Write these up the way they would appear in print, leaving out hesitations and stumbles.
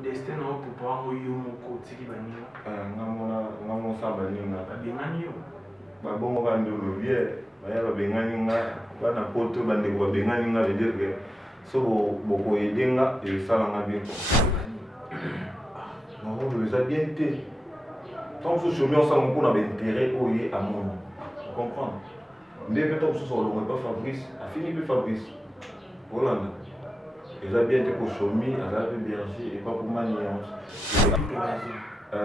Destin non pour pouvoir yo moko tiki baninga. Ngamo sa baninga. Babengani yo. Babongo bandolo vie. Baya babengani nga bana poto bande ko babengani nga veut dire que so boko edenga et sala nga bien ko. Non, vous les a bien été. Tant que je me sens qu'on a intérêt au yé à mon. Vous comprenez? Mais peut-être que ce soit le pas Fabrice, a fini par Fabrice. Hollande. Ils ont bien été pour Chomi, à la berger et pas pour Maniance.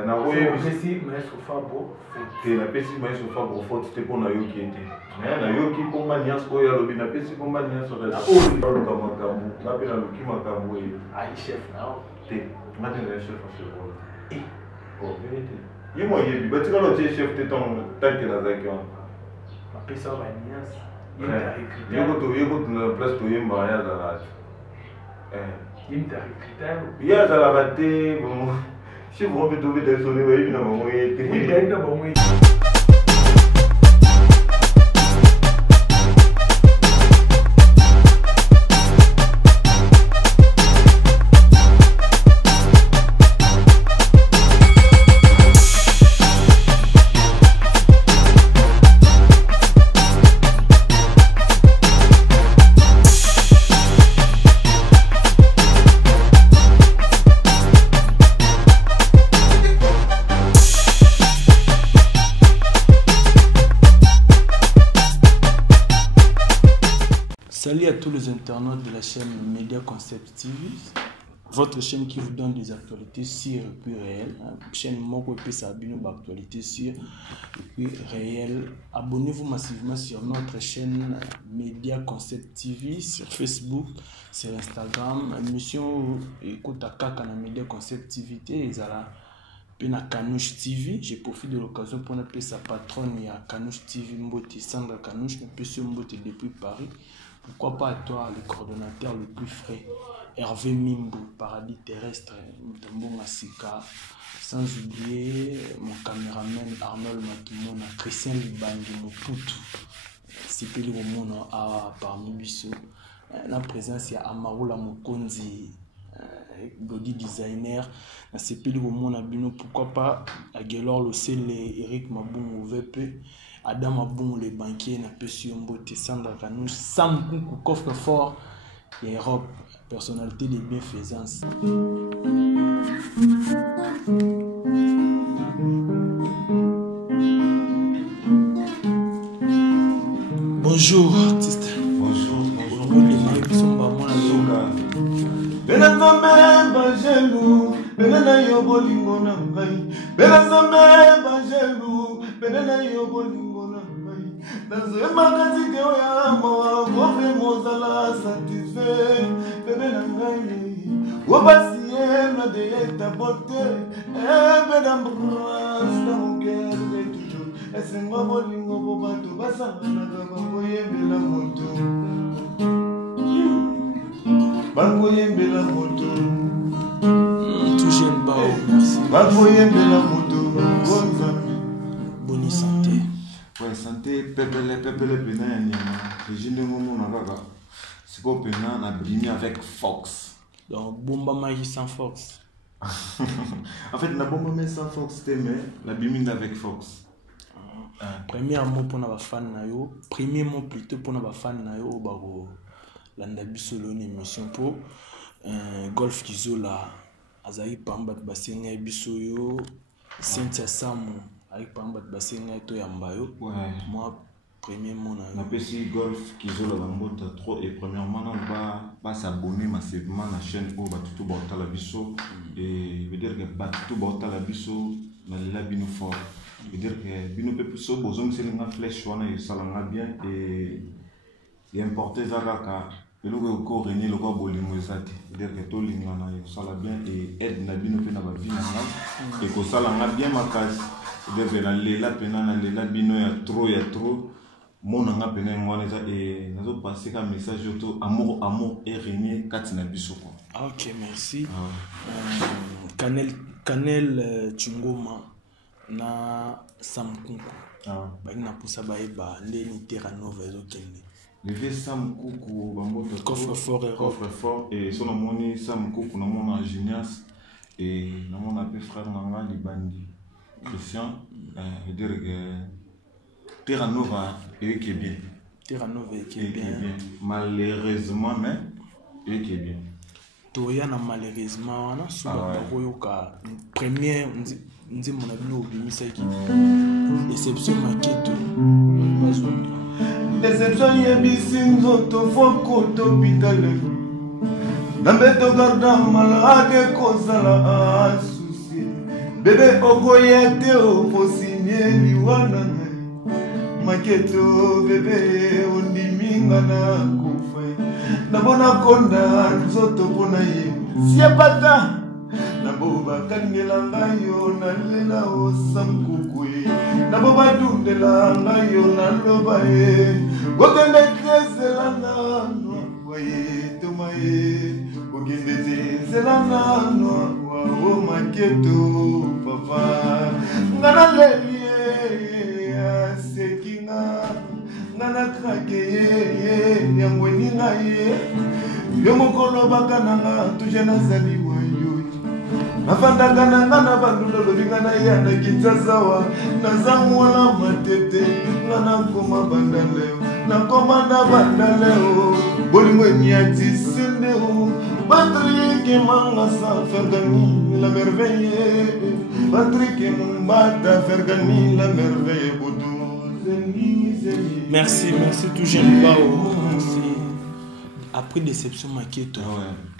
Na oye bisi maestro Fabo te na pesi maestro Fabo faute te pour na yo qui était. Mais na yo qui pour Maniance oya lobi na pesi pour Maniance na o ba lo kamakambu na pe na lo ki makambu e ai chef na te matin le chef a fait rôle. Oh vérité. Yi mo yebi ba tika lo te chef te ton tant que na zaki on. Ma pesa ba nias. Yego to na place to yemba ya za la. Yimta recruteur. Ya za la bate bon. Si vous avez trouvé des sonnées, vous avez vu. Salut à tous les internautes de la chaîne Media Concept TV, votre chaîne qui vous donne des actualités sûres et puis réelles. Chaîne Moko et puis Sabino d'actualités sûres et puis réelles. Abonnez-vous massivement sur notre chaîne Media Concept TV, sur Facebook, sur Instagram. Émission écoute à Kaka na Media Concept TV et Zala. Puis na Kanouche TV, je profite de l'occasion pour appeler sa patronne à Kanouche TV Mbote, Sandra Kanouche, monsieur Mbote depuis Paris. Pourquoi pas à toi, le coordonnateur le plus frais, Hervé Mimbo, Paradis Terrestre, Mutambo Masika, sans oublier mon caméraman Arnold Matumona, Christian Libangi, Moputu, c'est plus le moment parmi Bissot. La présence, il y a Amaroula Mokonzi, body designer, c'est plus le moment Bino, pourquoi pas à Gelor Locel, Eric Maboum, VP. Adam Aboum, les banquiers, n'a pas su Mbote, Sandra Kanouche, Sam Koukou, coffre-fort et Europe, personnalité de bienfaisance. Bonjour, artiste. Bonjour. Les maris sont pas moi, Bango yembela moto. Tout j'aime pas, merci. Bango yembela moto. Bonne santé. Ouais, santé, pepele pena ya nyama. Régine momo na kaka. C'est quoi pena na brimi avec Fox. Donc bomba magie sans Fox. En fait, na bomba mais sans Fox mais la bimi avec Fox. Premièrement pour na fan na yo, premièrement plutôt pour na fan na yo bako landa bisolo ni émission pour golf kizola azai pamba basenga biso yo Cynthia Samu ai pamba basenga to yamba yo. Moi premièrement na pesi golf kizola la mbota trop et premièrement on va s'abonner massivement à la chaîne pour tout borta la biso et veut dire que tout borta la biso na la bino fort. Veut dire que bino peut plus besoin c'est une flèche wana yo salanga bien et importer zalaka et le corps régner le corps bolimo ezati veut dire que to lingana yo sala bien et aide na bino pe na ba vie na et ko salanga bien makasi veut dire que na lela pena na lela bino ya trop mon nga pena moi et nazo passer comme message auto amour et régner katina biso quoi. OK, merci. Canel Chungoma na Samkunku. Ba ina pusa ba eba ndeni terra nova ezokende. Le vieux Sam Koukou, coffre-fort et son nom Sam Koukou, non mon ingénieur, et mon appelé frère Manga Libandi Christian veut dire que Terra Nova et qui est bien. Terra Nova et qui est bien. Malheureusement mais et qui est bien. Toyana malheureusement on a souvent baroyoka première nzi mon abi no bimisa ki déception maquette déception yebisi nzoto foko d'hôpital nambeto garda malade kozala souci bébé okoyete oposinie liwana maketo bébé ondiminga na kufa nabona konda nzoto pona ye siapata naboba kangela ngayo nalela osamkukwe naboba dundela ngayo naloba ye gokende kezelana noye tomaye gokende zelana no maketo papa ngana lelie asekinga ngana krake yango ninga ye yo mokolo bakananga tuje nazali wayo nafandaka nanga na bandulo lobinga na ye na kinzazawa nazamwala matete ngana koma bandaleo nakomanda bandaleo bolingo emiati sendeo Patrick Mangasa Fergani la merveille Patrick Mbata Fergani la merveille merci tout jeune Bao merci après déception maquette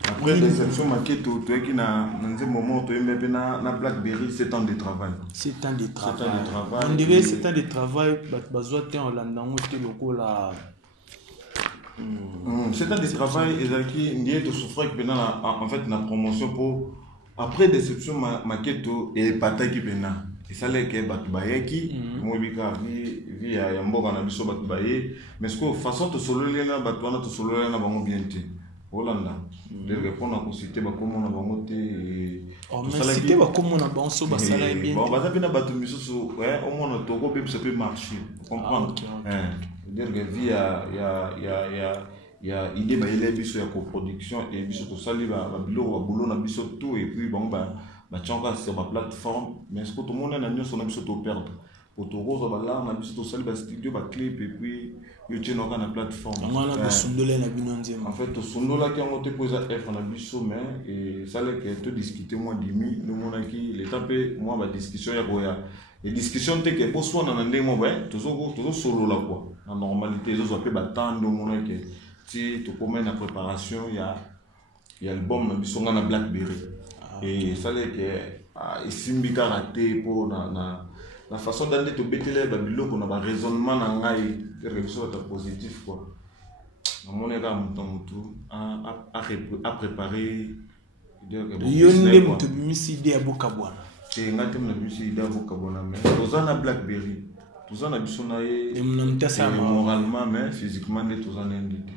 après déception maquette toi qui na un moment tu aimes na Blackberry 7 ans de travail 7 ans de travail on dirait 7 ans de travail bazoa te en landango te lokola 7 ans de travail et qui n'y de souffrir que en fait la promotion pour après déception maquette et pataki bena et ça les que batubayeki moi bika via yamboka na biso batubaye mais ce que façon de solo lena batwana to solo lena bango bien te Hollanda de répondre à citer ba comme on a bango te to sala citer ba comme on a bango so ba sala bien bon ba zapina batu biso ouais au moins to ko ça peut marcher comprendre dire que via ya idée ba ile biso ya coproduction et biso to sali ba bilo ba boulot na biso tout et puis bon ba tchanga sur ma plateforme mais ce que tout le monde a mis son biso to perdre autorosa ba là na biso to sali ba studio ba clip et puis yo tient na plateforme on a sundola na binonzema en fait to sundola ki on te pose F na biso mais et ça les que te discuter moi dimi nous mona ki l'étape moi ba discussion ya goya et discussion te que pour soi na ndemo ouais toujours solo là quoi en normalité les autres ba tando mona que si tu commences la préparation il y a album na biso na Blackberry et ça les que isimbi karaté pour la façon d'aller te bétele babilo qu'on a ba raisonnement na ngai réflexion positif quoi mon ega mutu à préparer yo ndé mutu bimisi idée ya bokabwana et ngate na bimisi idée ya bokabwana mais tozana Blackberry tozana biso na ye moralement mais physiquement ne tozana ndité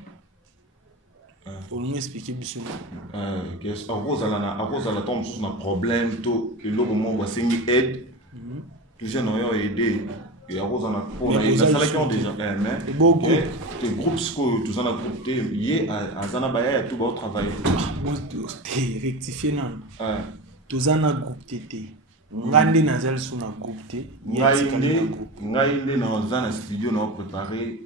pour nous expliquer biso qu'est-ce à cause la tombe sur un problème tout et là comment on va signer aide les gens ont aidé et à cause pour la salle qui ont déjà mais beau groupe des groupes que tous en a groupé hier à Zanabaya tout va travailler rectifier non tous en a groupe tété ngande nazal sur na groupe té ngainde na zana studio na préparer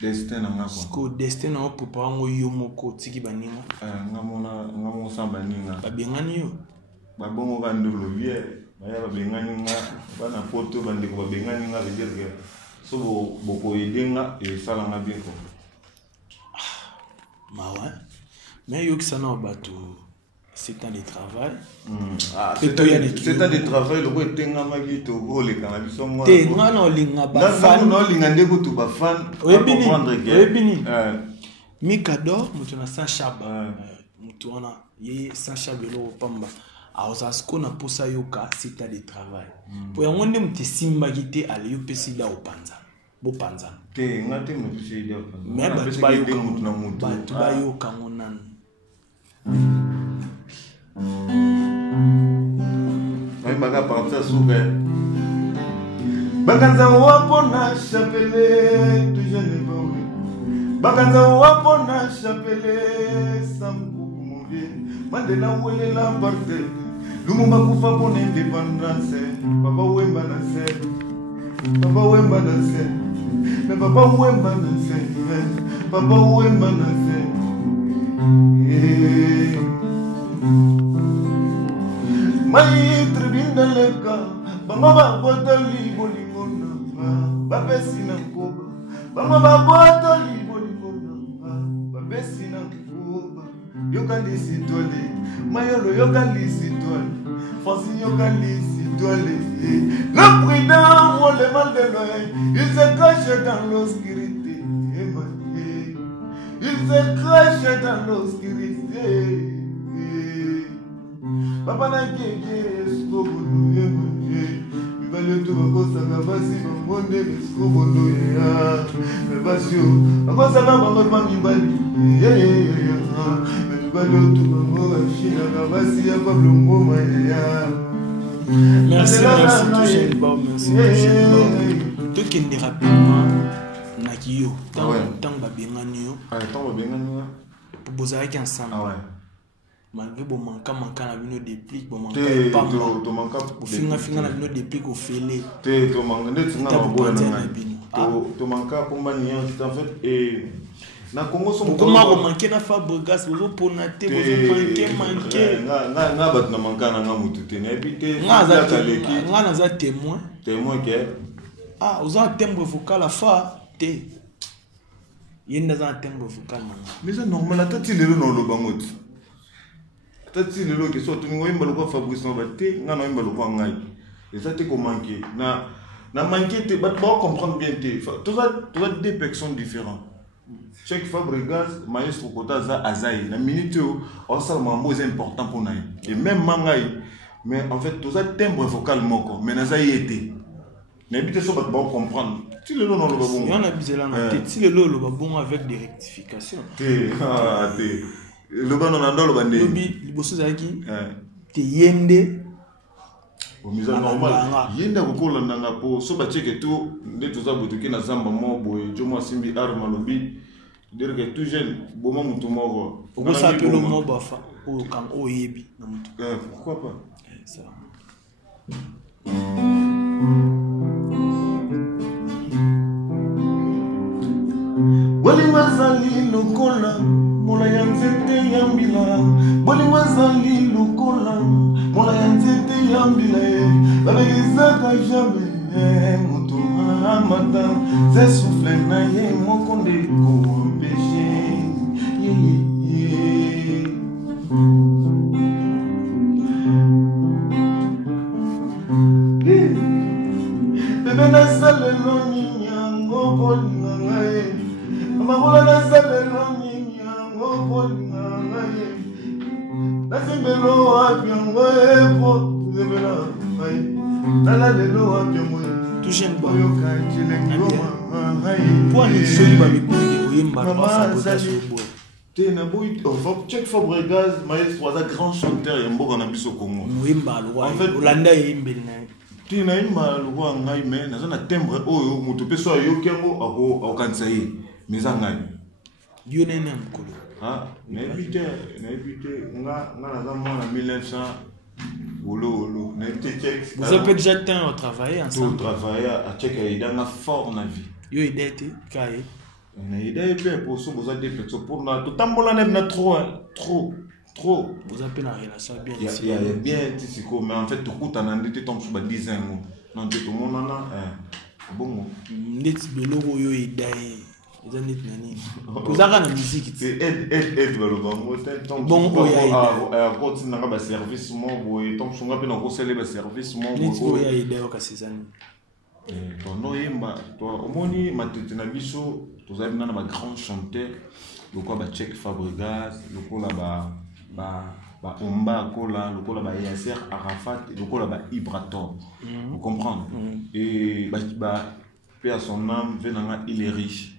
destin na ngako destin na préparer ngo yo moko tiki baninga ngamo samba ninga babengani yo babongo ka ndolo vie baya babengani nga bana poto bandeko babengani nga veut dire que so boko edenga et sala nga bien ko ouais mais yo kisana bato 7 ans de travail. C'est un de travail, le roi tenga magi to go le kana biso moi. Tenga no linga ba fan. No linga ndeko to ba fan. Ebini. Mikado mutu na Sashaba. Mutu ona ye Sashaba lo pamba. Aozasko na posa yoka 7 ans de travail. Po yango nde mutu simba gite ale yo pesida opanza. Bo panza. Te ngate mutu pesida opanza. Mais ba ba yo mutu na mutu. Ba yo kangonan. Baga par ça souvent. Bakanza wapona chapele tu jeune baoui. Bakanza wapona chapele sambu muvi. Mandela welela parte Lumumba kufa pour l'indépendance Papa Wemba na se Papa Wemba na se Mais Papa Wemba na se Papa Wemba na se Mai tribinda leka Bama babota libolingona Babesi na mkoba Bama babota libolingona Babesi na mkoba Yoka lisi toile Mayolo yoka lisi toile Fancy yoka lisi toile Le prudent voit le mal de loin Il se cache dans l'obscurité Il se cache dans l'obscurité Papa na keke skobono Bibale tu bakosa na basi bamonde skobono ya Basio bakosa na mama mibali Bibale tu bakosa shina na basi ya Pablo Ngoma ya Merci Touchen Bao, merci Touchen Bao. Toi qui es rapidement Nakiyo, tant babengani yo. Tant babengani yo. Pour bosser ensemble. Ah ouais. Malgré bon manquant na bino déplique bon manquant pas to manquant finga na bino déplique au fêlé te to manquant net singa na bola na to manquant pour mania en fait et na Congo son comment on manquer na Fabregas vous pona te vous manquer na bat na manquant na mutu te na habité nga na za témoin que vous avez un timbre vocal à fa te yenda za timbre vocal mais c'est normal atati lelo no lo bangot tati lelo ke so to ngo imba lo Fabrice no batte nga no imba lo ngai et ça te ko manquer na manquer te ba comprendre bien te tu as deux personnes différentes chaque Fabregas maestro kota za azai na minute o ça mambo est important pour nai et même mangai mais en fait tu as timbre vocal moko mais na za yete na bité so ba comprendre ti lelo no lo ba bon on a bizela na te ti lelo lo ba bon avec des rectifications te le ban on andalo bande lobi liboso zaki te yende au mise normal yenda kokola nanga po so ba cheke tout nde to za botoki na zamba mo boy jomo simbi arma lobi dire que tout jeune boma mutu moko ko sa pelo mo ba fa o kan o yebi na mutu pourquoi pas ça Bolinga zali lokola mola ya nzete ya mbila Bolinga zali lokola mola ya nzete ya mbila babekisaka jamais moto amata se souffle na ye moko nde koempêche bebe nasalelo nyinyango kolinga ngai Mamola na sabelo nyinyango kolinga ngai Nasimbelo apyango epo zebela ngai Nala lelo apyango Touchen Bao Oyoka chilengo ngai Pour les soli ba mikongi oyemba ba Fabregas boy te na boy check Fabregas maestro was a grand chanteur ya mboka na biso Congo oyemba lo en fait Olanda yembeli na ti na imba lo ngai mais na zona timbre oyo mutu peso yo kengo ako kansa ye mizangai yonene mkolo na ebite nga na za mwana 1900 olo na ebite check vous avez déjà temps travailler ensemble travailler à check ida na fort na vie yo idete kai na ida ebe pour so vous avez fait pour na to tambola na trop vous avez une relation bien ici il y a bien ici mais en fait tout kuta na ndete tombe sur ba 10 ans non te to monana bon ndeti beloko yo idai eza neti nani kozaka na musique aide baloba mo bon oya kotinanga baservice mo boye tomsunga mpe nakosele baservice mo neti oya idai oka sezani tonoyemba omoni matete na biso tozali nana bagrand chanteur lokola bachek Fabregas lokola Omba Kola lokola Yasser Arafat lokola Ibrator vous comprenez et paix à son âme venanga il est riche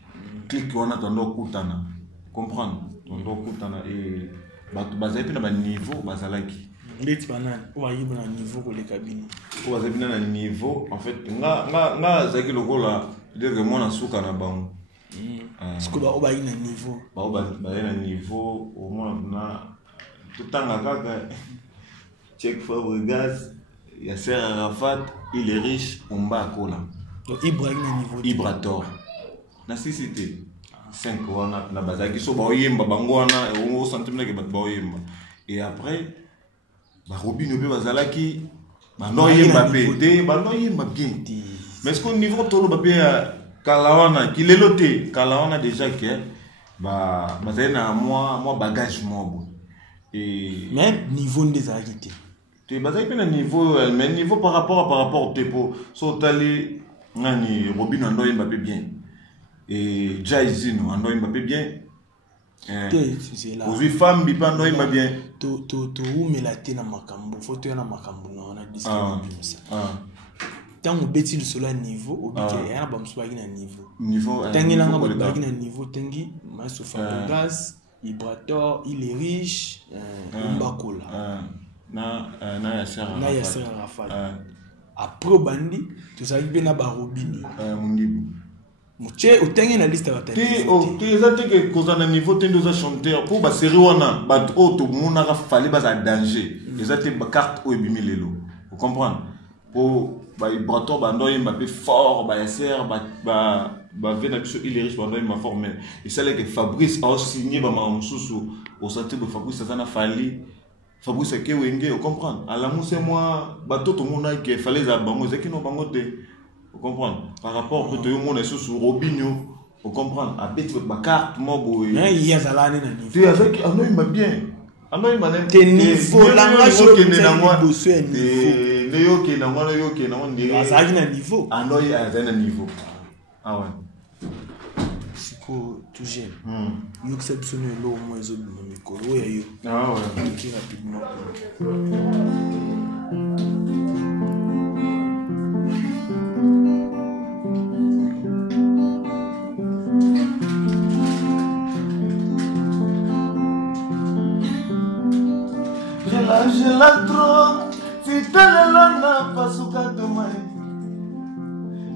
clique on attend kutana comprendre tondo kutana et bazali pe na niveau bazalaki ndeti banani obayi na niveau ko le cabine ko bazali na niveau en fait nga zaki lokola dire que moi na suka na bango parce que obayi na niveau ba na niveau au moins na tout en kaka Cheikh Fabregas, Yasser Arafat, il est riche, on va à Kola. Donc Ibrahim na niveau Ibrator. Na cité 5 wana na bazaki so ba oyemba bango wana et on sentimena ke ba oyemba. Et après ba Robinho be bazalaki ba no yemba pété, ba no yemba bien. Mais est-ce qu'au niveau tolo ba pe kalawana ki leloté, kalawana déjà que ba bazena moi bagage moi. Et même niveau des arrêtés. Tu bazaki pe na niveau mais niveau par rapport au tepo so tali nani Robinho ando yemba pe bien. Et Jaizino ando Mbappé bien. C'est là. Aux femmes bi ando yemba bien. To mais la tena makambo, photo na makambo na on a discuté ça. Tant on bêtit le solo niveau, au bique il y a ba mswagi na niveau. Niveau tangi langa ba bagi na niveau tangi Maso Fabregas, Ibrator, il est riche, Mbakola. Na Yasser Arafat. Après bandi, tu sais bien na ba Robinho. Mundibu. Muche utengi na liste ba tani. Tu ezate que cause na niveau tendo za chanteur pour ba série wana ba to mona ka fallait ba danger. Ezate ba carte o ebimi lelo. Vous comprenez? Pour ba Ibrator ba ndo Mbappé fort ba Yasser ba vena biso il est riche ba ndo Mbappé fort mais et ça que Fabrice a signé ba mamsusu au centre de Fabrice ça na fallait Fabrice ke wenge, vous comprenez? À la mousse moi bateau tout monde qui fallait za bango zeki no bango te. Vous comprenez? Par rapport que tout le monde est sur Robinho, vous comprenez? À bête votre carte moi boy. Mais il y a zalani na niveau. Tu as ça qui ando il m'a bien. Ando il m'a même tes niveau langage que na moi. Niveau. Néo que na moi yo que na moi ndé. Azali na niveau. Ando il a un niveau. Ah ouais. Tout jeune. Yo que c'est besoin de l'eau moins zo de micro yo. Ah ouais. Qui rapidement. J'ai la trop, si t'es là, pasuka tomai.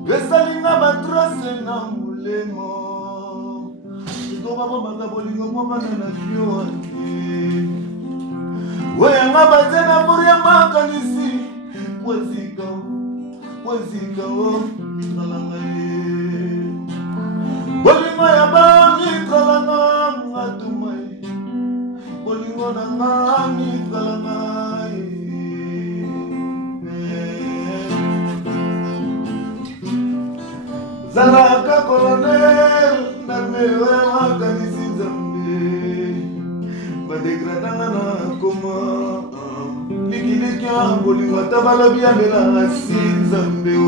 Besalinga batrose na mulemo. Iko baba banga bolingo mama na vio ante. Weanga bazena buria makanisi. Wezika o mitralanga ye. Bolingo ya ba mitralanga ngatumai. Bolingo na nga mitralanga. Zalaka colonel na mewe makanisi zambe badegradanga na koma likiliki bolingo ata balobi yamela asi nzambe o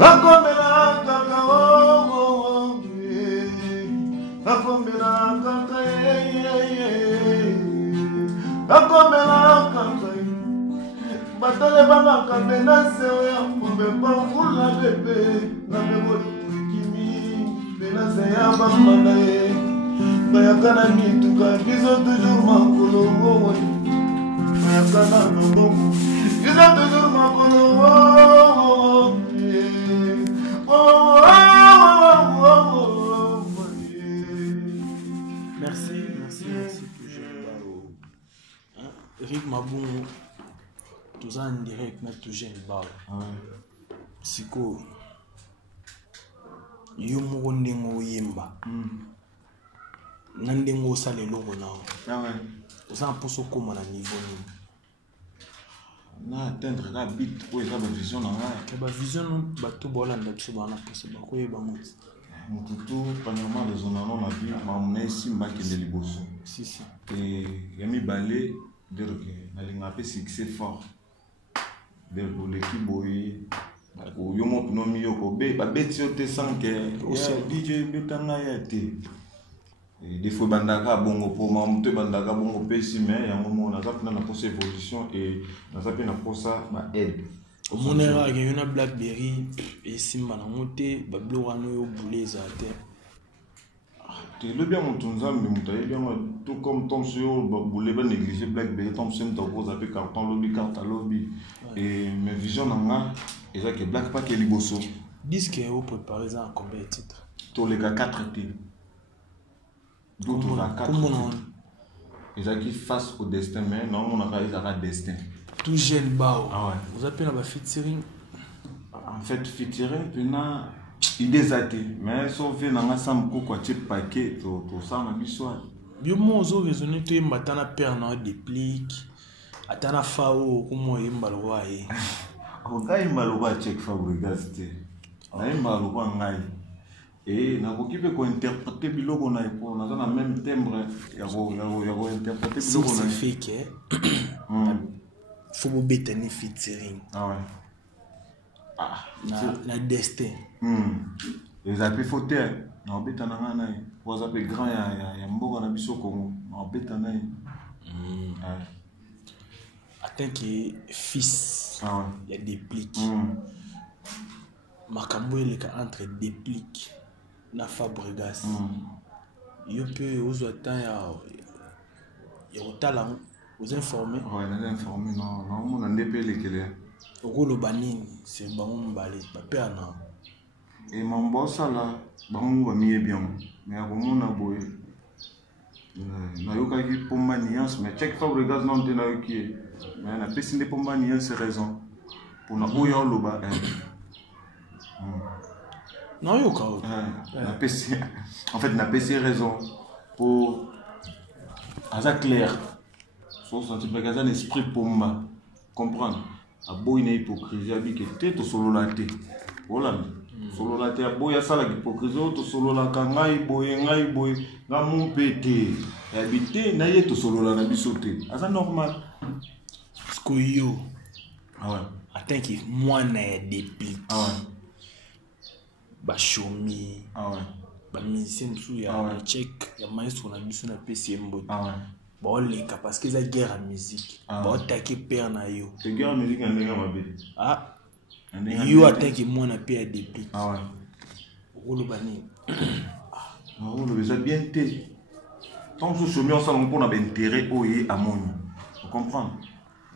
nakomela kaka nakomela kaka nakomela kaka batale banga kambe na seo ya mbeba mvula bebe na bebo likimi bena se ya bambana ye bayakana mituka biso toujours makolo wo bayakana nongo biso toujours makolo wo merci Eric Mabungu. Tout en direct, mais tout jeune bas. Siko. Yo mugondengo yemba. Nandengo sale logo na. Ah ouais. Tout en poso comme na niveau ni. Na atteindre la bit pour eza ba vision na nga. Ke ba vision no bato bolanda biso bana poso ba ko yeba mot. Mututu premièrement les onano na vie ma mona simba kende liboso. Si. Et yami balé dire que na linga pe succès fort. Vers l'équipe boy yo mo pinomi yo ko be ba beti yo te sanke DJ betanga ya te et des fois bandaka bongo pour ma mute bandaka bongo pesi mais ya mo na zapina na posa évolution et na zapina posa ba aide au monera il y a une Blackberry et simba na monte ba blo wano yo boulé za te te le bien mon tunzambe mutaye bien tout comme Tom sur boulé ba négliger Blackberry Tom sem to ko zapé carton lobby carte lobby et mes visions nanga et ça que Black Pack et liboso disque vous préparez ça en combien de titres tous les gars 4 T d'autres à 4 ezalaki face au destin mais naomonaka ezalaka destin tout jeune bao ah ouais. Vous appelez la featuring en fait featuring pena idée eza te mais sofe nanga sa mokoko atie paquet tosala na biso bio mo ozo raisonner toyemba ata na père na déplique ata na fa oyo okoma oyemba lokwa ye okayemba lokwa Check Fabregas te nayemba lokwa ngai nakoki mpe kointerprete biloko na ye mpo naza na même timbre ya kointerprete biloko na ye fake faut bobeta ni featuring ah ouais na destin eza mpe fo te naobeta na ngai na ye po aza mpe grand ya mboka na biso Congo naobeta na ye atanke fils ya déplique makambo eleka entre déplique na Fabregas yo mpe ozwa temps ya kotala aux informés naza informé naomona nde mpe elekele okoloba nini se bango mobale bapere na mambo osala bango bamiyebi yango mais akomona boye nayokaki pomba nuance mais Check Fabregas nano te nayoki ye mais napesi nde pomba nuance raison mpona oyo oloba nayoka oyo en fait napesi raison po aza clair so senti mpeke aza na esprit pomba comprendre aboyi na hypocrisie abike te tosolola te olanda solola te aboyi asalaka hypocrisie oyo tosololaka ngai boye nga mo mpe te yabi te na ye tosolola na biso te aza normal parceque yo atanke mwana ya déplique bashomi bamusicien mosusu ya Check ya maestro na biso na pesi ye mbote baoleka parce que eza guerre ya musique baotake père na yo guerre ya musique ya ndenge mabe yo atanke mwana mpe ya déplique okoloba nini oloba eza bien te ntango mosusu shomi osala mpona baintérêt oyo ye amoni ocomprendre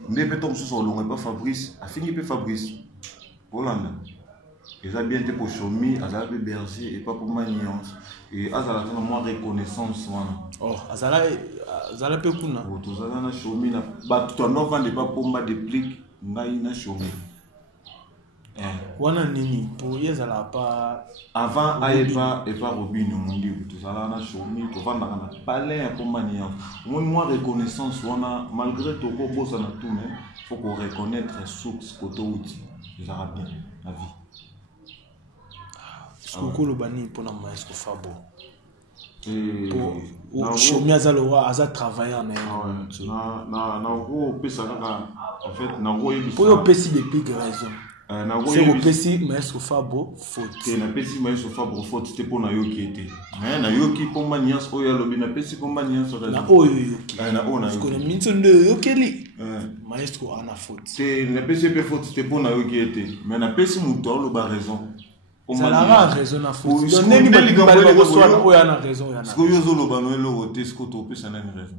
nde mpe to mosusu olonga epa Fabrice afingi mpe Fabrice olanda eza bien te po shomi azala mpe berger epa poma nuance azala te na mwa reconnaissance wana azala mpe kuna tozala na shomi na bato tandovanda epa pomba déplique ngai na shomi wana nini po ye ezala pa avant ayepa epa Robin Mondiu tozala na shomi tovandaka na palais ya pomba nuance omoni mwa reconnaissance wana malgré tokobosana tout mais faut ko reconnaître source koto outi ezala bien la vie okoloba nini mpona maestro Fabo shomi aza travailleur na ye nakopesa kaka en fait nakoyebisa po yo opesi déplique raison c'est opesi maestro Fabo faute napesi maestro Fabo faute te mpo nayoki ete mais nayoki pomba nuance oyo alobi napesi pomba nuance raison na oyo yoki minso nde oyokeli maestro ana faute te napesi mpe faute te mpo nayoki ete mais napesi moto aoloba raison ezalaka raison na faute donc ndenge bali bakoswana oyo ana raison sikoyo ozoloba no eloko te siko topesa nani raison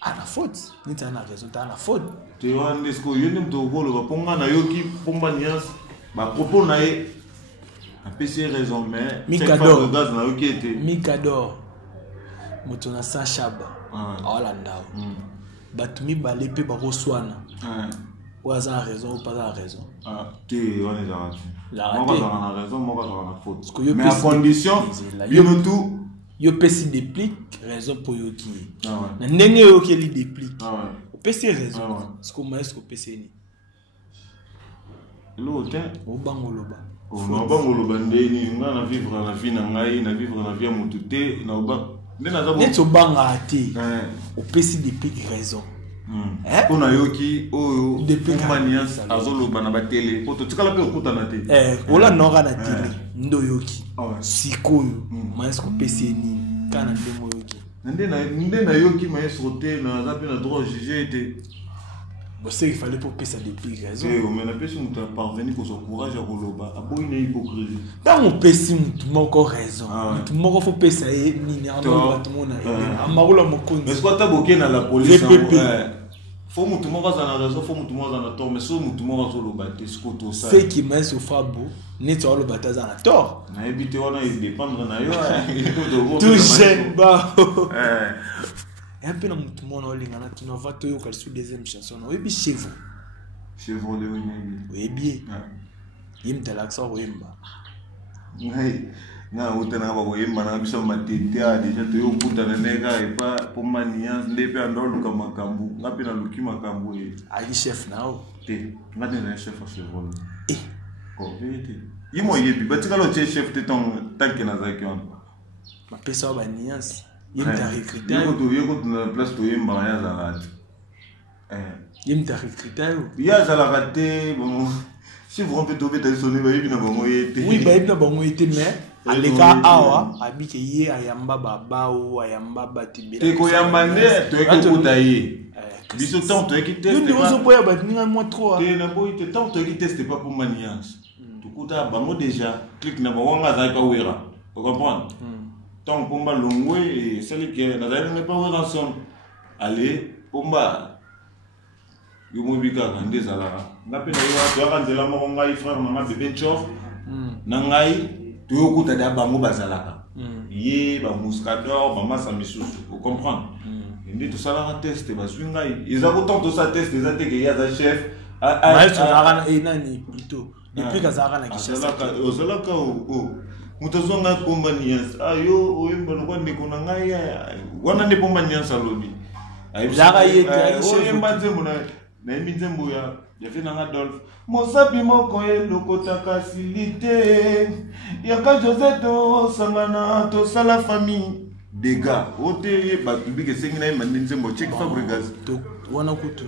ana faute niti ana raison ta ana faute te wana nde sikoyo yo nde moto okoloba mpo nga nayoki pomba nuance bapropos na ye apesi ye raison mais Fabregas nayoki ete mikador moto na sa shaba aolanda bato mibale mpe bakoswana oyo aza na raison oyo paza na raison te wana ezala te moko azala na raison moko azala na faute mais à condition bino tout yo pesi déplique raison mpo yoki ye na ndenge oyokeli déplique opesi raison siko maestro opesi ni eloko te obanga oloba nabanga oloba ndeni nga na vivre na vie na ngai na vivre na vie ya motu te neti obanga te opesi déplique raison mpo nayoki oyo pomba nuance azoloba na batele po totikala mpe okutana te olanaka na tele nde oyoki sikoyo maestro opesi ye nini kaka na ndenge oyoki nde nayoki maestro te naza mpe na droit juge ete boseki fallait pour pesa déplique raison mais napesi moto aparveni kozwa courage ya koloba aboyi na hypocrisie ntango opesi motu moko raison motu moko fo pesa ye nini bato mona amakolo ya mokonzi mais siko ata boke na la police fo motu moko aza na raison fo motu moko aza na tort mais so motu moko azoloba te siko tosala seki maestro Fabo neti aoloba te aza na tort nayebi te wana edépendre na yo tout jeune bao un peu dans tout le monde qui nous va te yoka sur deuxième chanson oui bien chevaux Chevrolet oui bien il me t'a l'accent oui nga utana ba koyemba na biso matete a déjà to yokuta na nega et pas pour mania ndebe andolo kama makambu ngapi na luki makambu e ali chef nao te ngati na chef a Chevrolet ko vete yimo yebi batika lo chef te ton tanke na zakion ma pesa ba niance il t'a recruté yoko na place to yemba ya zalati il t'a recruté ya zalate bon si vous rompez tomber ta sonné ba yebi na bango yete oui ba yebi na bango yete mais aleka awa abike ye ayamba baba ou ayamba batibira te ko yamba ne to ekuta ye biso tant to ekiteste nous nous boya batninga moi trop te na boy te tant to ekiteste pas pour maniance to kuta bango déjà clique na bawanga za ka wera vous comprenez tant pomba longwe et celle qui na za ne pas wera son allez pomba yo mobika ngande zala ngape na yo to akanzela mo ngai frère na bébé chof na ngai tu yokuta da bango bazalaka ye ba muscador ba masa misusu vous comprenez ndi to sala test ba swinga ils ont autant de ça test des attaques il y a un chef maestro na et nani plutôt depuis kazaka na kishasa ozalaka mutazonga pomba nias ayo oyemba lokwa ndeko na ngai wana ne pomba nias alobi zaka yete oyemba nzembo na nzembo ya fait nanga Adolphe mosapi moko elokotaka silite yaka Joseto sangana to sala famille dégâts ote ba public esengi na nzembo check Fabregas to wana kutu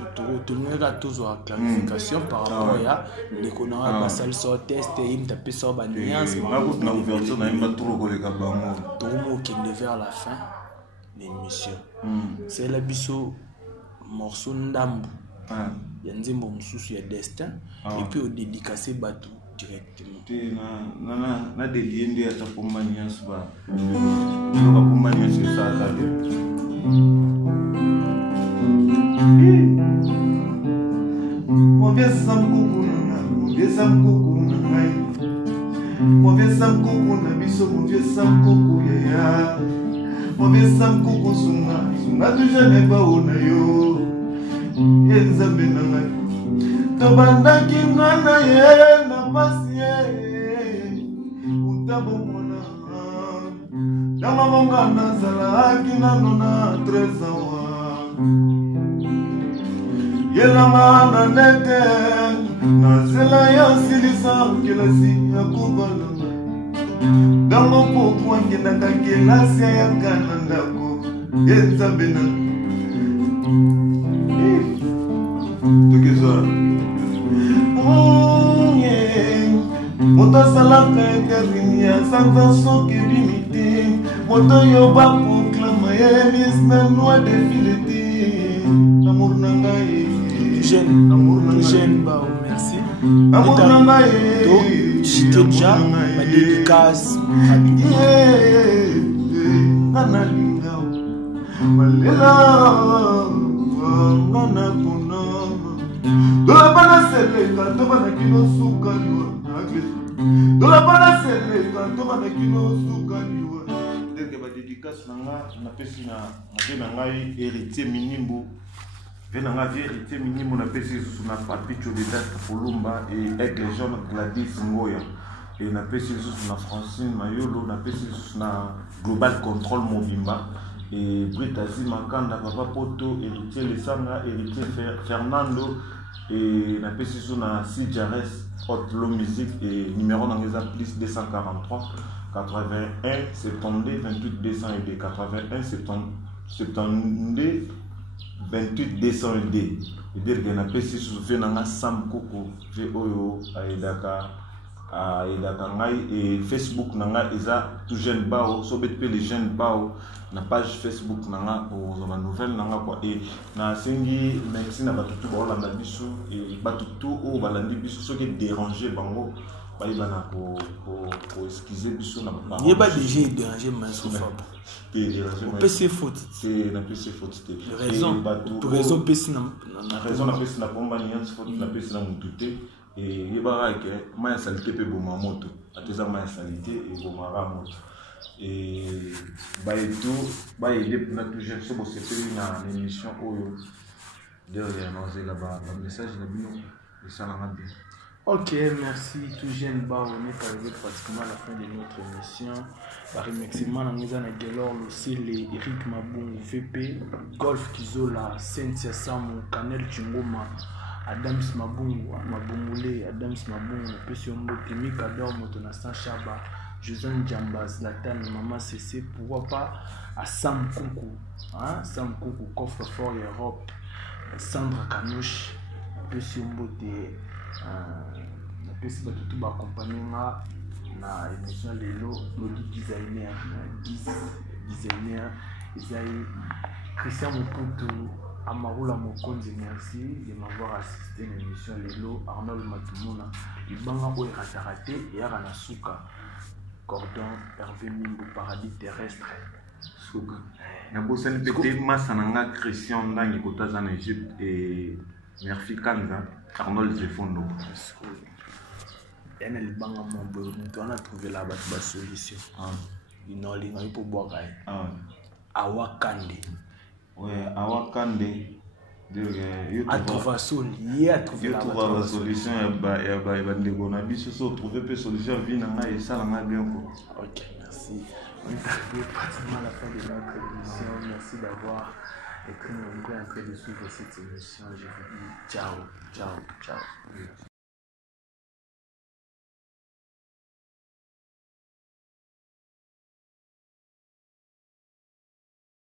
to ngeka tozo clarification par rapport ya ndekona ba sal so test im taper so ba nuance ngako na ouverture na imba trop koleka bango to mo qui vers la fin l'émission c'est la biso morceau ndambu ya nzembo mususu ya destin et puis au dédicacer batou directement te na deliende ya tapoma nyas ba to ba poma nyas ça ça mo via samkuku na ngai mo via samkuku na biso mo via samkuku ya mo via samkuku sunga tu jamais ba ona yo Yenzambe na ngai tobandaki mwana ye na pasi ye utabo mwana kama monga nazalaki nano na 13 ans yelanga na ndeke nazela ya silisa kelasi ya kubalanga ntango pokwa ngendaka kelasi ya kana ndako Yenzambe na moto asalaka intervini ya sanza soki bimite moto yo baproklama ye misna noa defile te amour na ngai jeune ba merci amour na ngai to j'étais déjà ma dédicace ngana linga malela ngana pona dola bana seleka to bana kino suka liwa dola bana seleka to bana kino suka liwa dès que ba dédicace na pesi na ngai héritier minimbu venanga héritier minimbu na pesi sous na papicho de date Polumba et avec les jeunes Gladys Ngoya et na pesi sous na Francine Mayolo na pesi sous na Global Control Mobimba et Britazi Makanda Papa Poto héritier Lesanga héritier Fernando et na pesi sous na Sijares Hotlo Musique et numéro dans les plus 243 81 72 28 202 81 72 28 202 et dire que na pesi sous fait na Sam Koko ve oyo aidaka ngai et Facebook nanga eza tout jeune bao so bet pe les jeunes bao na page Facebook nanga pour ma nouvelle nanga quoi et na sengi merci na batutu ba olanda biso et batutu o balandi biso so qui déranger bango ba ibana ko excuser biso na ba il pas déjà déranger mais so fa PC faute c'est na PC faute raison pour raison PC na raison na PC na pomba ni faute na PC na mutute et il va que ma salité peut bomber moto ateza ma salité et bomara moto et aider pour tout jeune so bosepeli na émission oyo derrière nous là-bas le message na bino ça la bien. Ok, merci. Tout jeune, on est arrivé pratiquement à la fin de notre émission. Par remerciement, on a Gelor, le Eric Mabung, VP, Golf Kizola, Cynthia Samu, Canel Chingoma, Adams Mabungu, Mabungule, Adams Mabungu, Pession Motimi, Kador, Motonastan Chaba, Josan Djambas, Latan, Maman CC, pourquoi pas à Sam Koukou, hein? Sam Koukou, Coffre Fort Europe, Sandra Kanouche, Pession Moté. Napesi bato tout accompagner na émission lelo lodi designer Isaïe Christian Moputu Amarula Mokonzi, merci de m'avoir assisté à l'émission lelo. Arnold Matumuna Ibanga Oye Ratarate et Arana Souka Cordon Hervé Mimbo Paradis Terrestre Souka Nabosani Pété Massananga Christian Ndangi Kotaza en Égypte et Merci Kanza Arnold Zefondo. On a trouvé là-bas la solution. Il n'a pas pour boire. Awakande. Oui, Awakande. A trouvé la solution. Il y a trouvé la solution. Il y a trouvé la solution. Ok, merci. On est arrivé pratiquement à la fin de notre émission. Merci d'avoir été nombreux en train de suivre cette émission. Je vous dis ciao, ciao, ciao.